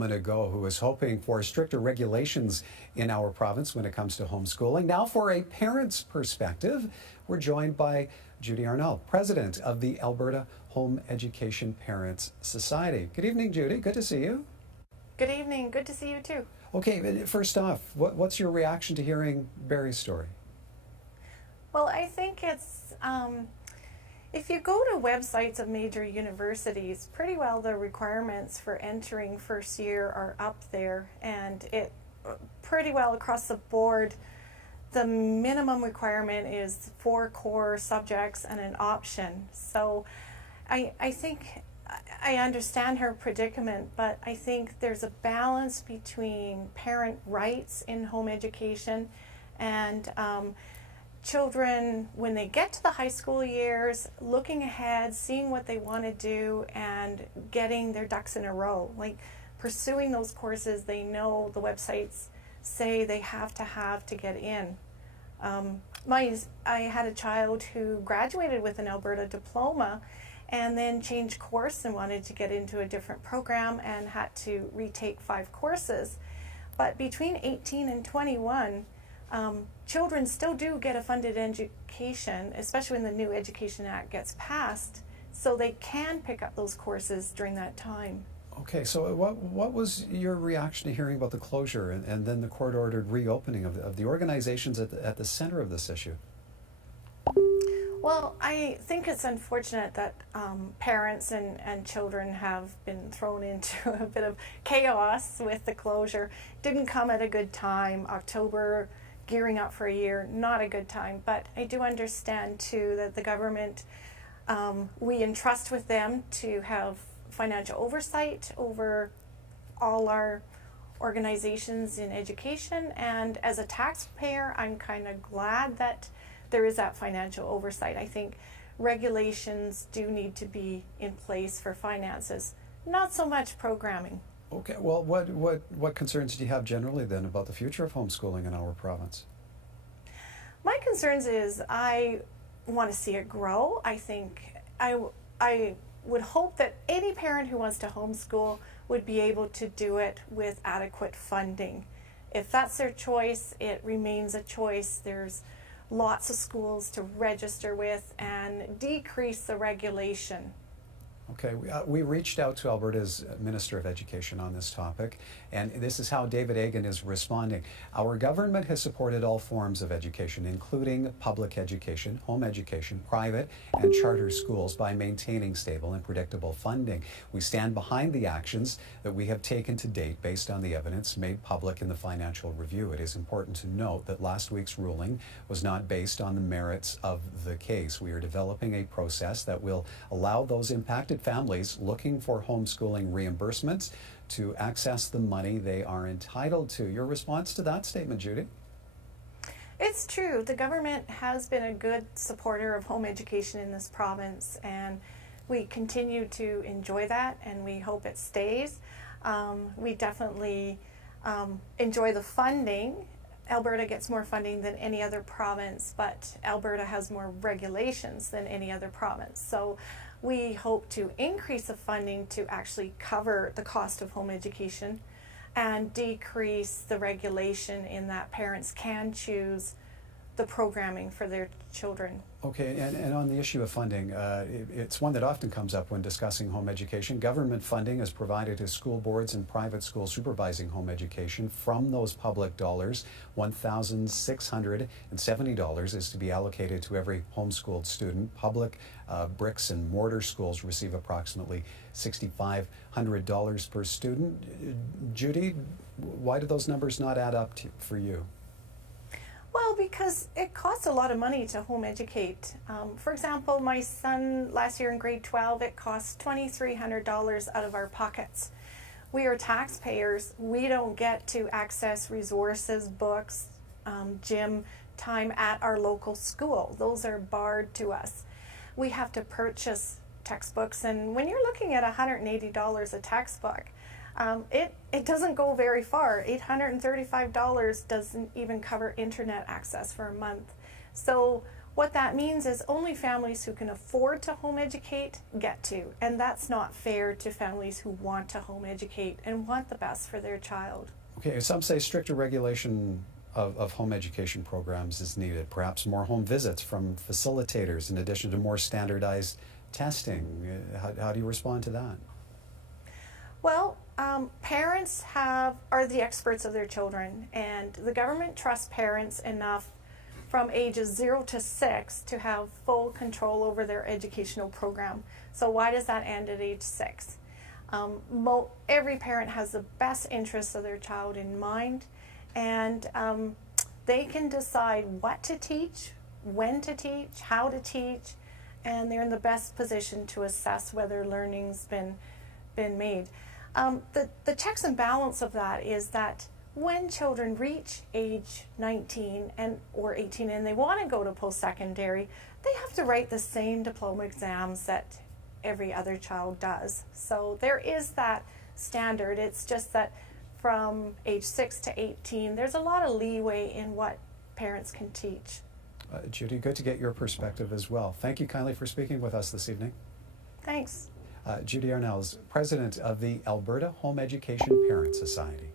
Ago, who is hoping for stricter regulations in our province when it comes to homeschooling. Now, for a parent's perspective, we're joined by Judy Arnall, president of the Alberta Home Education Parents Society. Good evening, Judy. Good to see you. Good evening. Good to see you too. Okay, first off, what's your reaction to hearing Barry's story? Well, I think it's if you go to websites of major universities, pretty well the requirements for entering first year are up there, and it pretty well across the board, the minimum requirement is 4 core subjects and an option. So I think I understand her predicament, but I think there's a balance between parent rights in home education and children, when they get to the high school years, looking ahead, seeing what they want to do and getting their ducks in a row, like pursuing those courses they know the websites say they have to get in. I had a child who graduated with an Alberta diploma and then changed course and wanted to get into a different program and had to retake 5 courses. But between 18 and 21, children still do get a funded education, especially when the new Education Act gets passed, so they can pick up those courses during that time. Okay, so what was your reaction to hearing about the closure and then the court-ordered reopening of the organizations at the center of this issue? Well, I think it's unfortunate that parents and children have been thrown into a bit of chaos with the closure. Didn't come at a good time. October, gearing up for a year, not a good time. But I do understand too that the government, we entrust with them to have financial oversight over all our organizations in education. And as a taxpayer, I'm kind of glad that there is that financial oversight. I think regulations do need to be in place for finances, not so much programming. Okay, well, what concerns do you have generally then about the future of homeschooling in our province? My concerns is I want to see it grow. I think I would hope that any parent who wants to homeschool would be able to do it with adequate funding. If that's their choice, it remains a choice. There's lots of schools to register with and decrease the regulation. Okay, we reached out to Alberta's Minister of Education on this topic, and this is how David Egan is responding. Our government has supported all forms of education, including public education, home education, private and charter schools, by maintaining stable and predictable funding. We stand behind the actions that we have taken to date based on the evidence made public in the financial review. It is important to note that last week's ruling was not based on the merits of the case. We are developing a process that will allow those impacted families looking for homeschooling reimbursements to access the money they are entitled to. Your response to that statement, Judy? It's true. The government has been a good supporter of home education in this province, and we continue to enjoy that, and we hope it stays. We definitely enjoy the funding. Alberta gets more funding than any other province, but Alberta has more regulations than any other province. So we hope to increase the funding to actually cover the cost of home education and decrease the regulation in that parents can choose the programming for their children. Okay, and on the issue of funding, it's one that often comes up when discussing home education. Government funding is provided to school boards and private schools supervising home education. From those public dollars, $1,670 is to be allocated to every homeschooled student. Public bricks and mortar schools receive approximately $6,500 per student. Judy, why do those numbers not add up for you? Well, because it costs a lot of money to home educate. For example, my son last year in grade 12, it cost $2,300 out of our pockets. We are taxpayers. We don't get to access resources, books, gym time at our local school. Those are barred to us. We have to purchase textbooks, and when you're looking at $180 a textbook, it doesn't go very far. $835 doesn't even cover internet access for a month. So What that means is only families who can afford to home educate get to, and that's not fair to families who want to home educate and want the best for their child. Okay, some say stricter regulation of home education programs is needed, perhaps more home visits from facilitators in addition to more standardized testing. How do you respond to that? Well, parents are the experts of their children, and the government trusts parents enough from ages 0 to 6 to have full control over their educational program. So why does that end at age 6? Every parent has the best interests of their child in mind, and they can decide what to teach, when to teach, how to teach, and they're in the best position to assess whether learning's been made. The checks and balance of that is that when children reach age 19 or 18 and they want to go to post-secondary, they have to write the same diploma exams that every other child does. So there is that standard. It's just that from age 6 to 18, there's a lot of leeway in what parents can teach. Judy, good to get your perspective as well. Thank you kindly for speaking with us this evening. Thanks. Judy Arnall is president of the Alberta Home Education Parent Society.